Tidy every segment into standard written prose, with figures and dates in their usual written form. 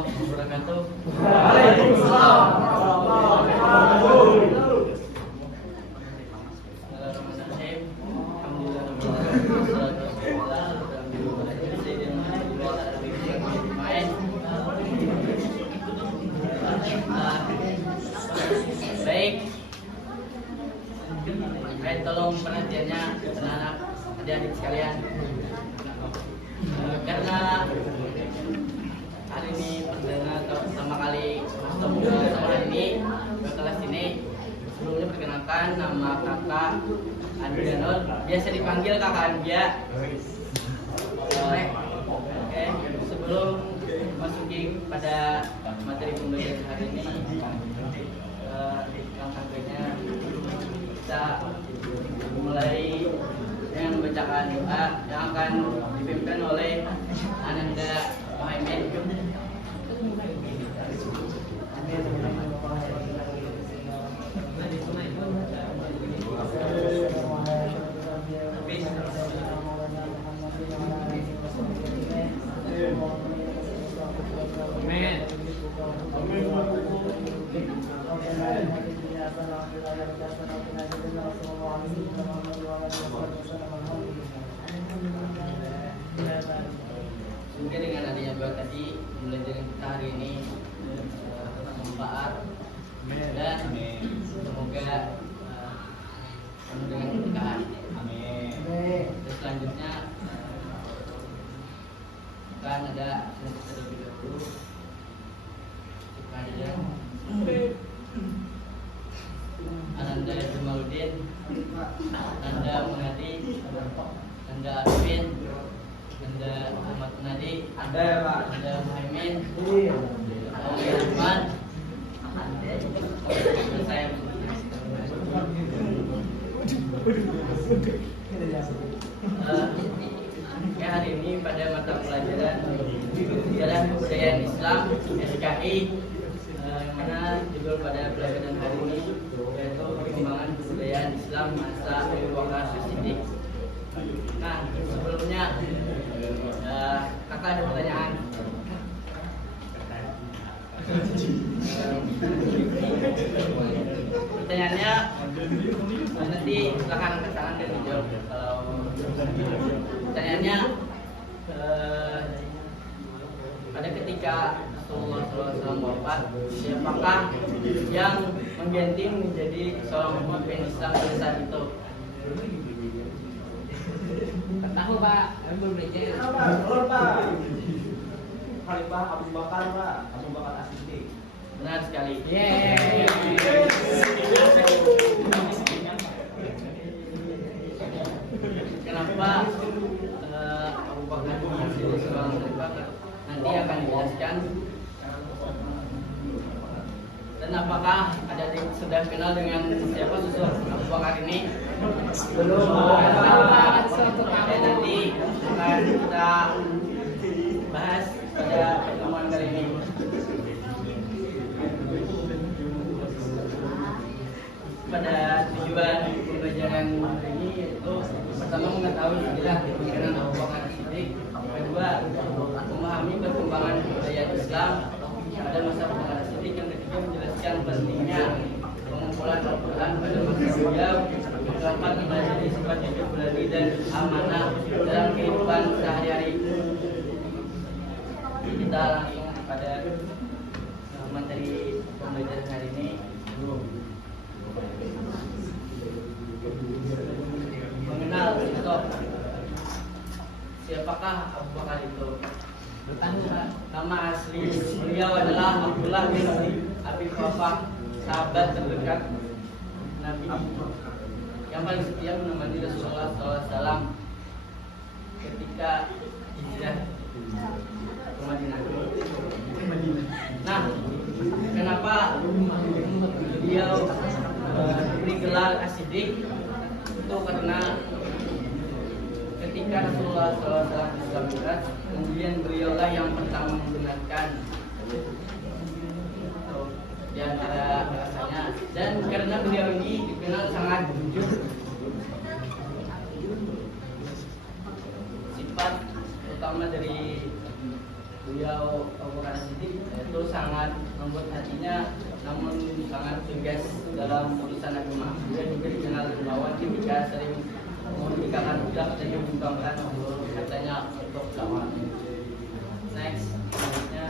warahmatullahi wabarakatuh. Waalaikumsalam warahmatullahi wabarakatuh. Baik, tolong perhatiannya anak-anak, adik-adik sekalian. Karena hari ini perdana atau pertama kali ketemu sama ini ke kelas ini, sebelumnya perkenalkan nama kakak Adrianul, biasa dipanggil kakak Andia. Oke, sebelum masuki pada materi pembelajaran hari ini, langkah-langkahnya kita mulai dengan membacakan doa yang akan dipimpin oleh Ananda Muhammad. Mungkin dengan adanya doa tadi, pembelajaran kita hari ini bermanfaat dan semoga penuh dengan keberkahan. Amin. Terus selanjutnya akan ada terlebih dahulu kepada Ananda Jamaluddin, Anda Munadi, Anda Arifin, Anda Ahmad Nadi, Anda Muhammad, Anda Rahman, dan saya. Hari ini pada mata pelajaran Sejarah Kebudayaan Islam SKI, yang mana judul pada pelajaran hari ini yaitu perkembangan kebudayaan Islam masa Abu Bakar As-Siddiq. Nah, sebelumnya kakak ada pertanyaan. Pertanyaannya nanti silakan angkat tangan dan dijawab. Pertanyaannya pada ketika Rasulullah SAW wafat, siapakah yang mengganti menjadi seorang pemimpin Islam pada saat itu? Tahu Pak, belum belajar. Betul Pak. Khalifah Abu Bakar Pak, Abu Bakar As-Siddiq. Benar sekali. Kenapa Abu Bakar menjadi seorang khalifah? Nanti akan dijelaskan. Dan apakah ada yang sudah kenal dengan siapa sosok Abu Bakar ini? Belum. Nanti akan kita bahas pada pertemuan kali ini. Pada tujuan pembelajaran hari ini yaitu pertama mengetahui sejarah kepemimpinan Abu Bakar As-Siddiq, kedua memahami perkembangan kebudayaan Islam pada masa Abu Bakar As-Siddiq, yang ketiga menjelaskan pentingnya pengumpulan Al-Quran pada masa beliau, keempat mempelajari sifat hidup berani dan amanah dalam kehidupan sehari-hari. Kita langsung pada materi pembelajaran hari ini. Mengenal sosok siapakah Abu Bakar itu? Nama asli beliau adalah Abdullah bin Abi Quhafah, sahabat terdekat Nabi yang paling setia menemani Rasulullah SAW ketika hijrah ke Madinah. Nah, kenapa beliau diberi gelar As-Siddiq? Itu karena ketika Rasulullah SAW Islam berat, kemudian beliaulah yang pertama membenarkan di antara alasannya, dan karena beliau ini dikenal sangat jujur. Sifat utama dari beliau Abu Bakar As-Siddiq itu sangat lembut hatinya, namun sangat tegas dalam urusan agama. Dia juga dikenal dermawan ketika sering meninggalkan budak dan menyumbangkan katanya untuk dakwah. Next, selanjutnya.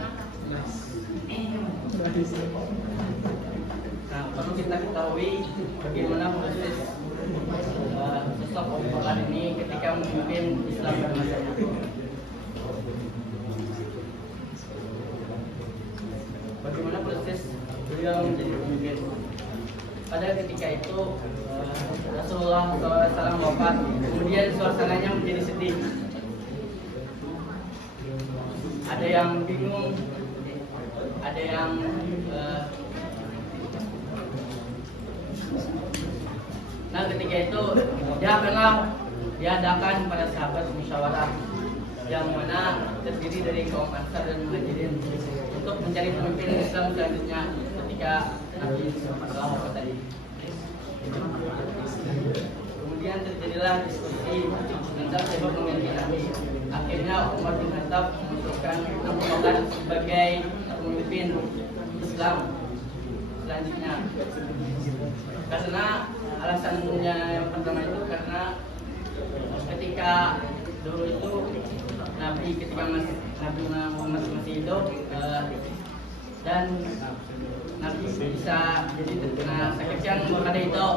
Nah, perlu kita ketahui bagaimana proses sosok Abu Bakar ini ketika memimpin Islam pada masanya. Bagaimana proses beliau menjadi pemimpin? Pada ketika itu Rasulullah SAW wafat, kemudian suasananya menjadi sedih. Ada yang bingung, ada yang nah ketika itu diadakan pada sahabat musyawarah yang mana terdiri dari kaum Ansar dan Muhajirin untuk mencari pemimpin Islam selanjutnya ketika Nabi SAW tadi. Kemudian terjadilah diskusi tentang siapa pemimpin Nabi. Akhirnya Umar bin Khattab memutuskan Abu Bakar sebagai pemimpin Islam selanjutnya. Karena alasannya yang pertama itu karena ketika dulu itu Nabi ketika Nabi Muhammad masih hidup dan Nabi bisa jadi terkena sakit jantung pada itu.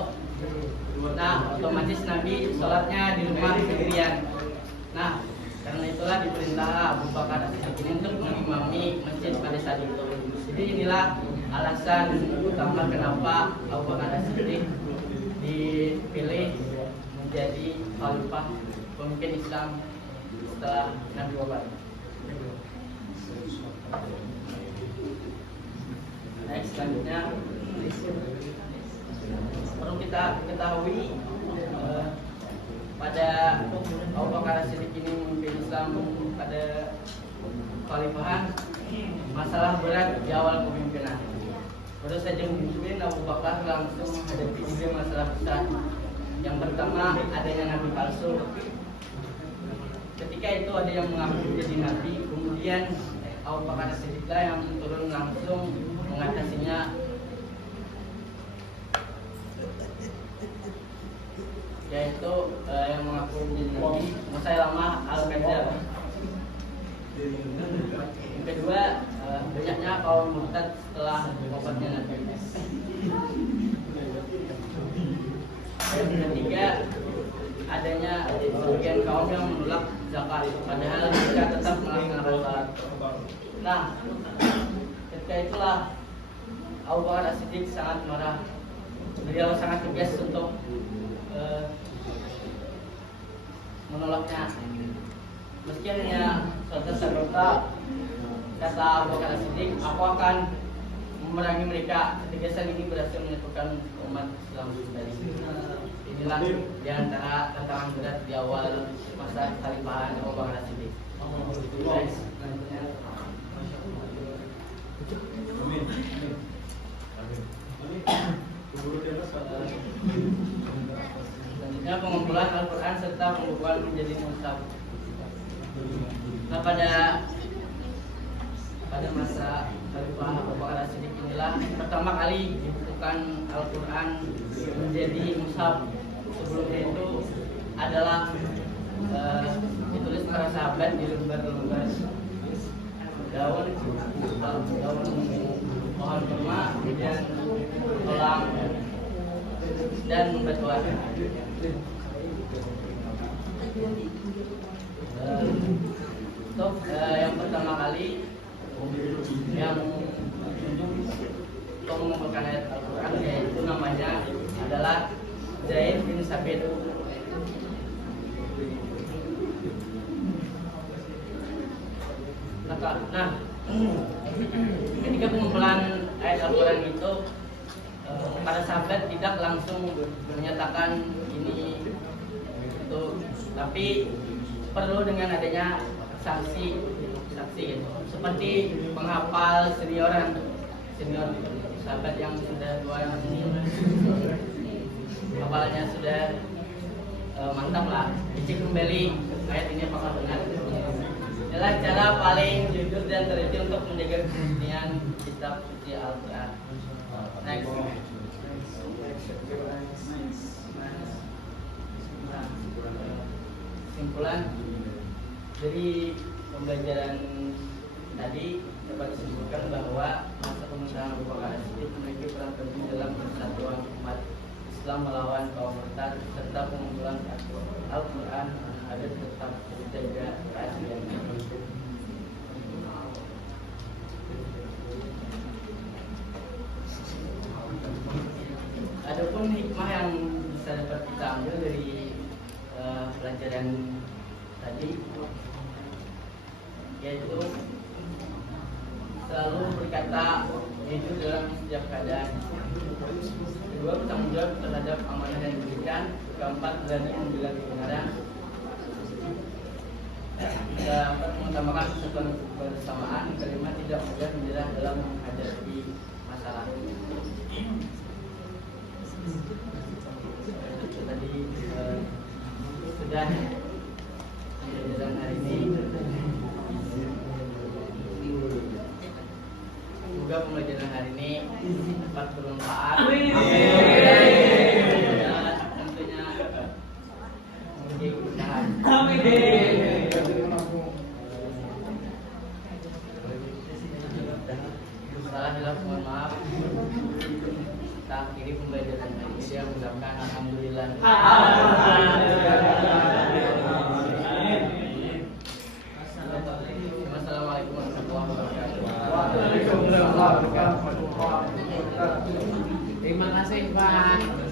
Nah, otomatis Nabi sholatnya di rumah sendirian. Nah, karena itulah diperintah Abu Bakar As-Siddiq untuk mengimami masjid pada saat itu. Jadi inilah alasan utama kenapa Abu Bakar As-Siddiq dipilih menjadi khalifah pemimpin Islam setelah Nabi wafat. Next, selanjutnya perlu kita ketahui pada Abu Bakar As-Siddiq ini memimpin Islam pada khalifahan, masalah berat di awal kepemimpinan. Baru saja memimpin, Abu Bakar langsung menghadapi tiga masalah besar. Yang pertama, adanya nabi palsu. Ketika itu ada yang mengaku menjadi nabi, kemudian Abu Bakar As-Siddiq yang turun langsung mengatasinya, yaitu yang mengaku menjadi nabi Musailamah al-Kadzdzab. Yang kedua, banyaknya kaum murtad setelah wafatnya Nabi. Yang ketiga, adanya sebagian kaum yang menolak zakat, padahal mereka tetap melaksanakan salat. Nah, ketika itulah Abu Bakar As-Siddiq sangat marah. Beliau sangat tegas untuk menolaknya. Meski hanya suatu kata Abu Bakar As-Siddiq, aku akan memerangi mereka. Ketegasan ini berhasil menyatukan umat Islam dari. Inilah di antara tantangan berat di awal masa kekhalifahan Abu Bakar As-Siddiq. Selanjutnya pengumpulan Al-Quran serta pembukuan menjadi mushaf. Nah, pada masa Khalifah Abu Bakar As-Siddiq inilah pertama kali dibukukan Al-Quran menjadi mushaf. Sebelumnya itu adalah ditulis para sahabat di lembar-lembar daun pohon kurma, kemudian kolam dan batuan. Untuk yang pertama kali yang untuk mengumpulkan ayat Al-Quran, yaitu namanya adalah Zaid bin Sabit. Nah, ketika pengumpulan ayat Al-Quran itu, para sahabat tidak langsung menyatakan ini itu, tapi perlu dengan adanya saksi gitu. Seperti penghafal senior sahabat yang sudah tua, yang hafalannya sudah mantap lah, dicek kembali ayat ini apakah benar. adalah cara paling jujur dan teliti untuk menjaga kesucian kitab suci Al-Quran. Next. Nah, kesimpulan dari pembelajaran tadi dapat disimpulkan bahwa masa pemerintahan Abu Bakar As-Siddiq memiliki peran penting dalam persatuan umat Islam melawan kaum murtad serta pengumpulan Al-Quran agar tetap terjaga keasliannya. Adapun hikmah yang bisa dapat kita ambil dari pelajaran tadi, yaitu selalu berkata jujur dalam setiap keadaan. Kedua, bertanggung jawab terhadap amanah yang diberikan. Keempat, berani membela kebenaran. Keempat, mengutamakan persatuan kebersamaan. Kelima, tidak mudah menyerah dalam menghadapi masalah. Itu tadi sudah pembelajaran hari ini. Semoga pembelajaran hari ini dapat bermanfaat. Dan tentunya memberi usaha. Salah jelas mohon maaf. Kita akhiri pembelajaran hari ini dengan mengucapkan alhamdulillah. Wassalamualaikum warahmatullahi wabarakatuh. Terima kasih Pak.